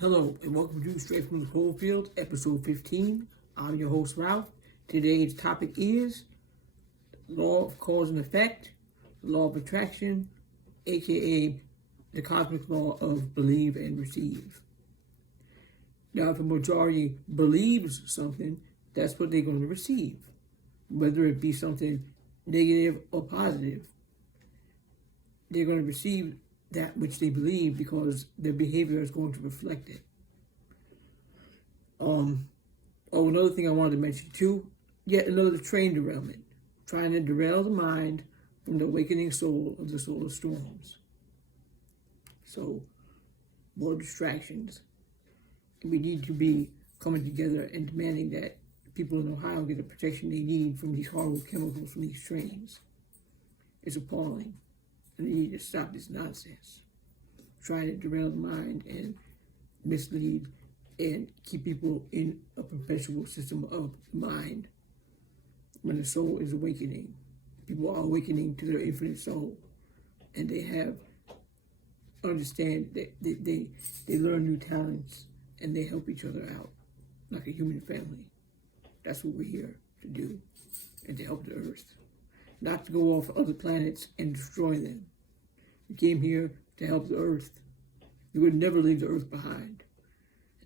Hello and welcome to Straight from the Cloverfield, episode 15. I'm your host, Ralph. Today's topic is law of cause and effect, the law of attraction, aka the cosmic law of believe and receive. Now, if a majority believes something, that's what they're going to receive, whether it be something negative or positive. They're going to receive that which they believe because their behavior is going to reflect it. Another thing I wanted to mention too, yet another train derailment, trying to derail the mind from the awakening soul of the solar storms. So, more distractions. We need to be coming together and demanding that people in Ohio get the protection they need from these horrible chemicals from these trains. It's appalling. And they need to stop this nonsense. Trying to derail the mind and mislead and keep people in a perpetual system of mind. When the soul is awakening, people are awakening to their infinite soul. And they understand that they learn new talents and they help each other out like a human family. That's what we're here to do, and to help the earth. Not to go off other planets and destroy them. We came here to help the earth. We would never leave the earth behind.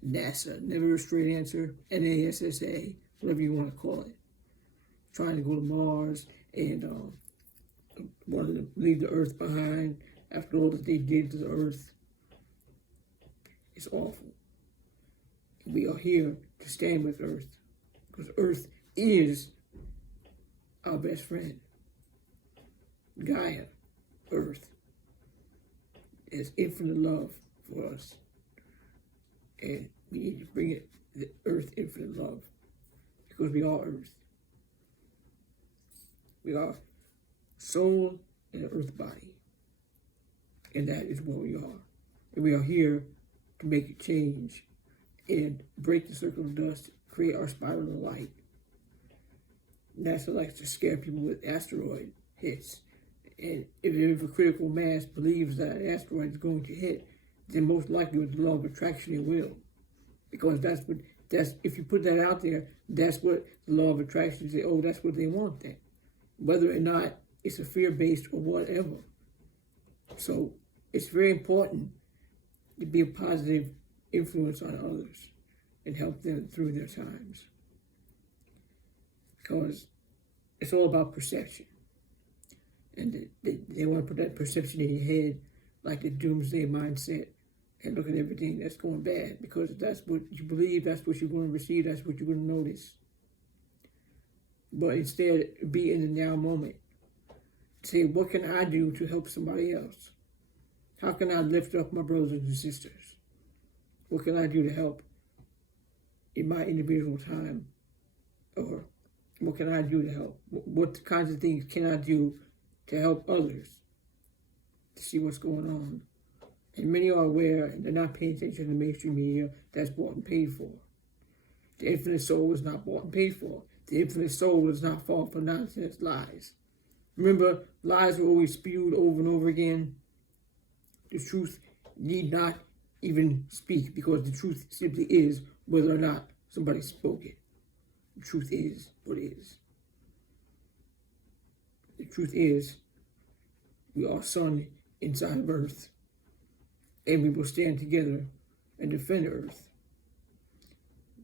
NASA, never a straight answer. NASA, whatever you want to call it. Trying to go to Mars and wanted to leave the earth behind after all that they did to the earth. It's awful. We are here to stand with earth, because earth is our best friend. Gaia, earth, has infinite love for us. And we need to bring it, the earth, infinite love, because we are earth. We are soul and an earth body. And that is what we are. And we are here to make a change and break the circle of dust, create our spiral of light. NASA likes to scare people with asteroid hits. And if a critical mass believes that an asteroid is going to hit, then most likely with the law of attraction it will. Because if you put that out there, that's what the law of attraction says, oh, that's what they want then. Whether or not it's a fear-based or whatever. So it's very important to be a positive influence on others and help them through their times. Because it's all about perception. And they want to put that perception in your head like the doomsday mindset and look at everything that's going bad, because that's what you believe, that's what you're going to receive, that's what you're going to notice. But instead, be in the now moment. Say, what can I do to help somebody else? How can I lift up my brothers and sisters? What can I do to help in my individual time? Or what can I do to help? What kinds of things can I do to help others to see what's going on? And many are aware, and they're not paying attention to the mainstream media that's bought and paid for. The infinite soul is not bought and paid for. The infinite soul does not fall for nonsense lies. Remember, lies are always spewed over and over again. The truth need not even speak, because the truth simply is whether or not somebody spoke it. The truth is what is. The truth is, we are sun inside of earth, and we will stand together and defend earth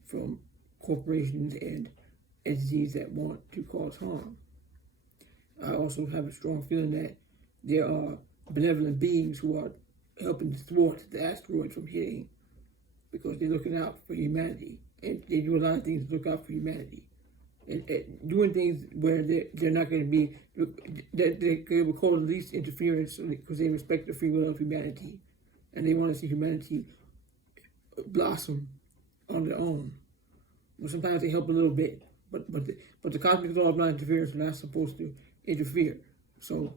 from corporations and entities that want to cause harm. I also have a strong feeling that there are benevolent beings who are helping to thwart the asteroid from hitting, because they're looking out for humanity, and they do a lot of things to look out for humanity. And doing things where they're not going to be, that they will call the least interference, because they respect the free will of humanity, and they want to see humanity blossom on their own. Well, sometimes they help a little bit, but the cosmic law of non-interference is not supposed to interfere. So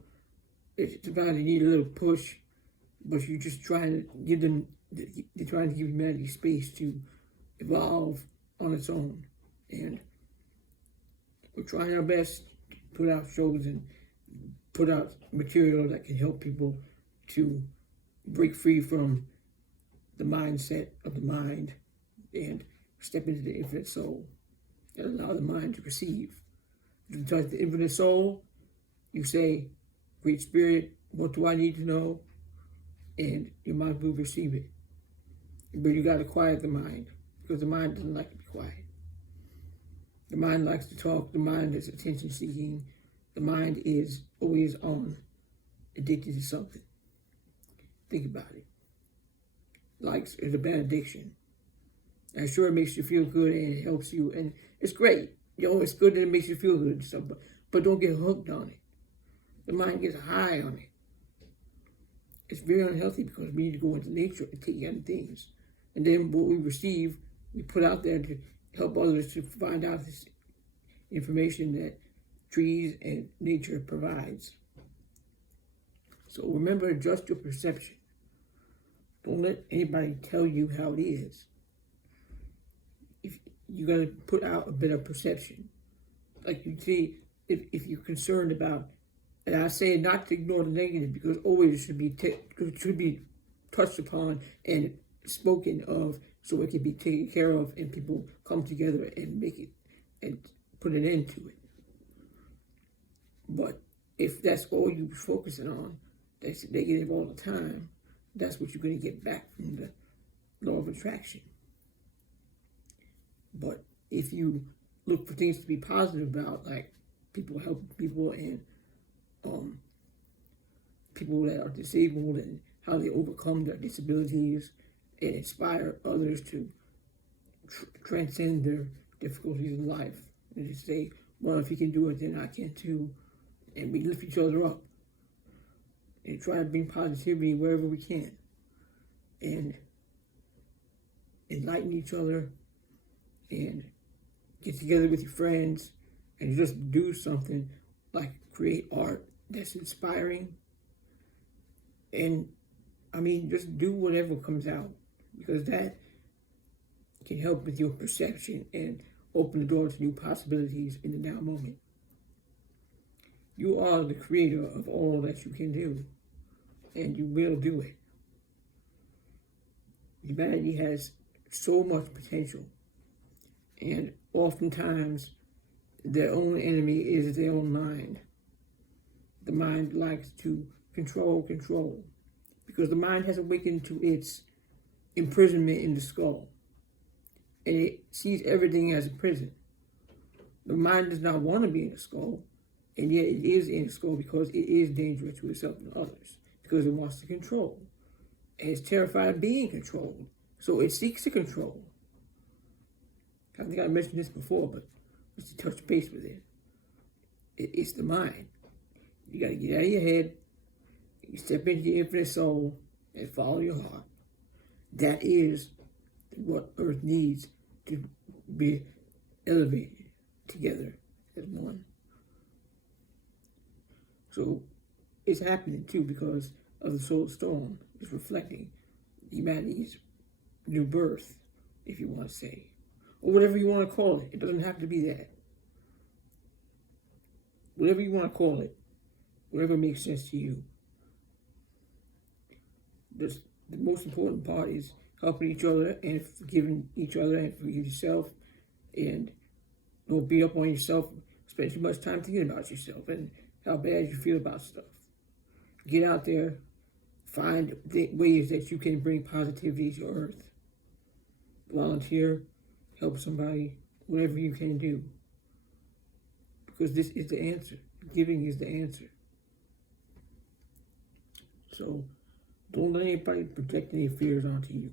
sometimes you need a little push, but you're just trying to give them, they're trying to give humanity space to evolve on its own. And we're trying our best to put out shows and put out material that can help people to break free from the mindset of the mind and step into the infinite soul and allow the mind to perceive. If you touch the infinite soul, you say, Great Spirit, what do I need to know? And your mind will receive it. But you got to quiet the mind, because the mind doesn't like to be quiet. The mind likes to talk. The mind is attention seeking. The mind is always on, addicted to something. Think about it. Likes is a bad addiction. And sure, it makes you feel good and it helps you, and it's great. It's good that it makes you feel good and stuff, but don't get hooked on it. The mind gets high on it. It's very unhealthy because we need to go into nature and take in things. And then what we receive, we put out there to help others to find out this information that trees and nature provides. So remember, adjust your perception. Don't let anybody tell you how it is. If you got to put out a better perception. Like you see, if you're concerned about, and I say not to ignore the negative, because always it should be touched upon and spoken of, so it can be taken care of and people come together and make it and put an end to it. But if that's all you're focusing on, that's negative all the time, that's what you're going to get back from the law of attraction. But if you look for things to be positive about, like people helping people and people that are disabled and how they overcome their disabilities and inspire others to transcend their difficulties in life, and to say, well, if you can do it, then I can too, and we lift each other up and try to bring positivity wherever we can and enlighten each other and get together with your friends and just do something like create art that's inspiring. And I mean, just do whatever comes out, because that can help with your perception and open the door to new possibilities in the now moment. You are the creator of all that you can do, and you will do it. Humanity has so much potential, and oftentimes their own enemy is their own mind. The mind likes to control, because the mind has awakened to its imprisonment in the skull, and it sees everything as a prison. The mind does not want to be in the skull, and yet it is in the skull because it is dangerous to itself and others, because it wants to control. And it's terrified of being controlled, so it seeks to control. I think I mentioned this before, but just to touch base with it. It's the mind. You got to get out of your head, you step into the infinite soul, and follow your heart. That is what Earth needs to be elevated together as one. So it's happening too because of the solar storm. It's reflecting humanity's new birth, if you want to say, or whatever you want to call it. It doesn't have to be that. Whatever you want to call it, whatever makes sense to you. The most important part is helping each other and forgiving each other and forgiving yourself, and don't beat up on yourself. Spend too much time thinking about yourself and how bad you feel about stuff. Get out there, find ways that you can bring positivity to Earth. Volunteer, help somebody, whatever you can do. Because this is the answer. Giving is the answer. So don't let anybody project any fears onto you.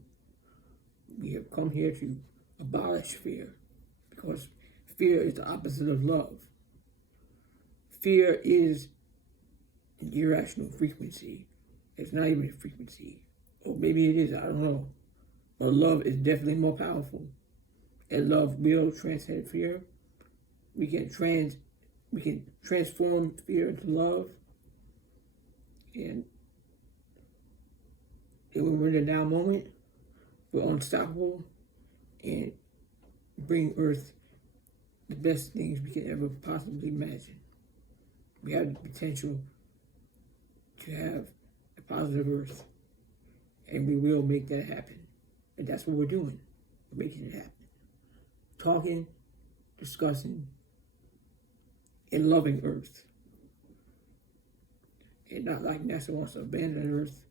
We have come here to abolish fear, because fear is the opposite of love. Fear is an irrational frequency. It's not even a frequency. Or maybe it is, I don't know. But love is definitely more powerful. And love will transcend fear. We can transform fear into love. And when we're in the now moment, we're unstoppable and bring Earth the best things we can ever possibly imagine. We have the potential to have a positive Earth, and we will make that happen. And that's what we're doing. We're making it happen. Talking, discussing, and loving Earth. And not like NASA wants to abandon Earth.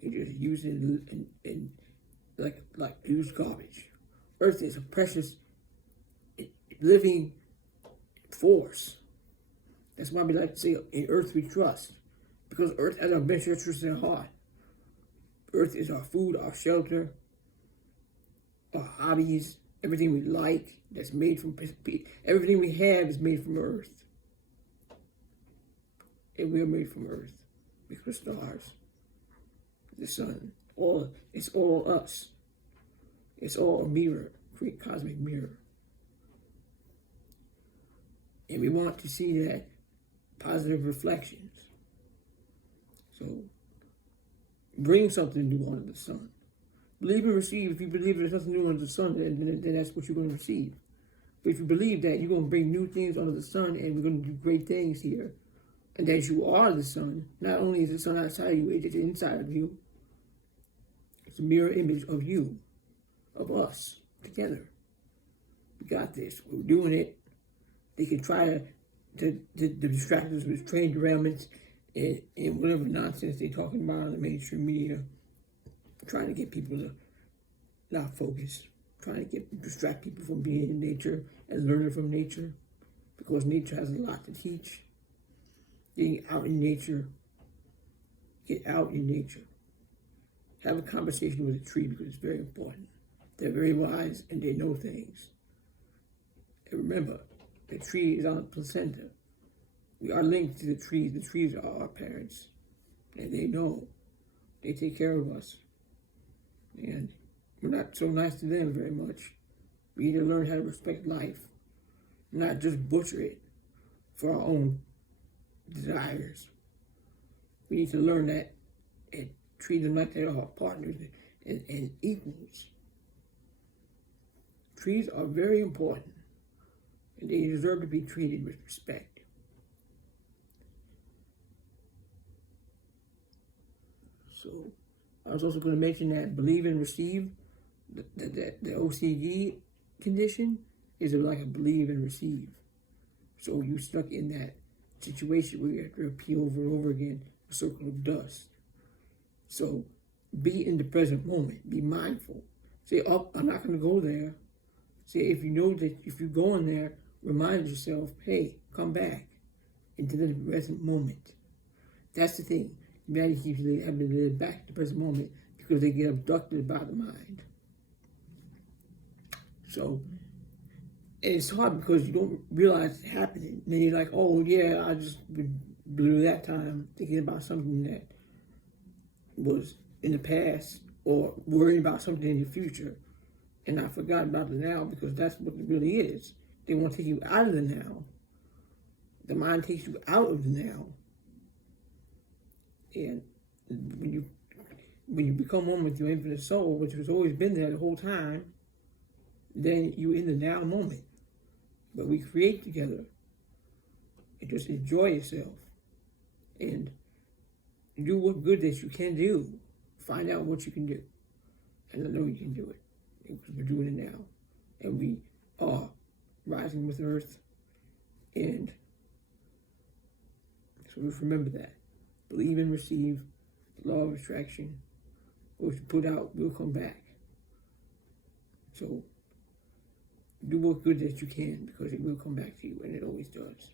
They just use it in like use garbage. Earth is a precious living force. That's why we like to say, in Earth we trust. Because Earth has our best interest in heart. Earth is our food, our shelter, our hobbies, everything we like that's made from, everything we have is made from Earth. And we are made from Earth. Because stars, the sun, it's all us. It's all a mirror, great cosmic mirror. And we want to see that positive reflections. So, bring something new onto the sun. Believe and receive. If you believe there's nothing new under the sun, then that's what you're going to receive. But if you believe that you're going to bring new things onto the sun and we're going to do great things here, and that you are the sun, not only is the sun outside of you, it's inside of you. It's a mirror image of you, of us, together. We got this. We're doing it. They can try to distract us with train derailments and whatever nonsense they're talking about on the mainstream media, trying to get people to not focus, trying to distract people from being in nature and learning from nature, because nature has a lot to teach. Getting out in nature, get out in nature. Have a conversation with a tree because it's very important. They're very wise and they know things. And remember, the tree is our placenta. We are linked to the trees. The trees are our parents. And they know. They take care of us. And we're not so nice to them very much. We need to learn how to respect life. Not just butcher it for our own desires. We need to learn that and treat them like they are partners and equals. Trees are very important. And they deserve to be treated with respect. So, I was also going to mention that believe and receive, the OCD condition is like a believe and receive. So you're stuck in that situation where you have to repeat over and over again a circle of dust. So be in the present moment. Be mindful. Say, oh, I'm not going to go there. Say, if you know that if you're going there, remind yourself, hey, come back into the present moment. That's the thing. Humanity keeps having to live back to the present moment because they get abducted by the mind. So, and it's hard because you don't realize it's happening. And then you're like, oh, yeah, I just blew that time thinking about something that was in the past or worrying about something in the future. And I forgot about the now because that's what it really is. They want to take you out of the now. The mind takes you out of the now. And when you become one with your infinite soul, which has always been there the whole time, then you're in the now moment. But we create together and just enjoy yourself and do what good that you can do. Find out what you can do. And I know you can do it because we're doing it now. And we are rising with Earth. And so just remember that. Believe and receive the law of attraction. What you put out will come back. So do what good that you can because it will come back to you, and it always does.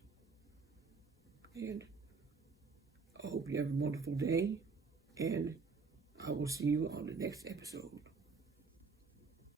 And I hope you have a wonderful day, and I will see you on the next episode.